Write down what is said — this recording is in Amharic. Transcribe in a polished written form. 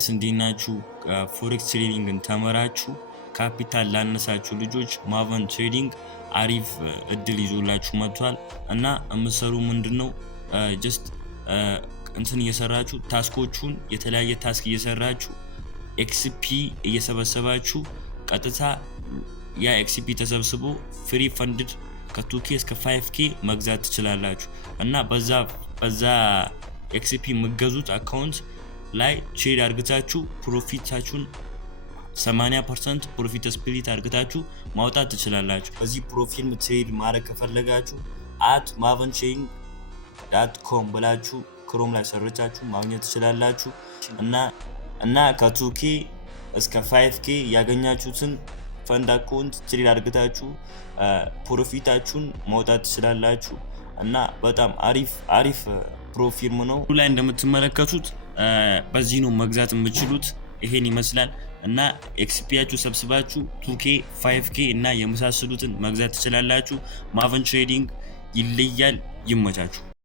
እንዲናችሁ ፎሬክስ ትሬዲንግን ተመራችሁ ካፒታል ላነሳችሁ ልጆች ማቨን ትሬዲንግ አሪፍ እድል ይዞላችሁ መጥቷል እና የምትሰሩ ምንድነው ጀስት እንትን እየሰራችሁ ታስኮቹን የተለያየ ታስክ እየሰራችሁ ኤክስፒ እየሰበሰባችሁ ቀጥታ ያ ኤክስፒ ተሰብስቦ ፍሪ ፈንድድ ከ2k እስከ 5k መግዛት ትችላላችሁ እና በዛ ኤክስፒ መገዙት አካውንት ላይ ትሬድ አርግታችሁ ፕሮፊታችሁን 80% ፕሮፊት ስፕሊት አርግታችሁ ማውጣት ትችላላችሁ። በዚህ ፕሮፊል ትሬድ ማድረግ ከፈለጋችሁ @mavenchain.com ብላችሁ ክሮም ላይ ሰርቻችሁ ማግኘት ትችላላችሁ እና ከ2k እስከ 5k ያገኛችሁትን ፈንድ አካውንት ትሬድ አርግታችሁ ፕሮፊታችሁን ማውጣት ትችላላችሁ እና በጣም አሪፍ ፕሮፊርም ነው። ላይ እንደምትመለከቱት በዚህ ነው መግዛት የምትችሉት። ይሄን ይመስላል እና ኤክስፒያችሁ ሰብስባችሁ 2k 5k እና የመሳሰሉትን መግዛት ትችላላችሁ። ማቨን ትሬዲንግ ይለያል። ይመቻችሁ።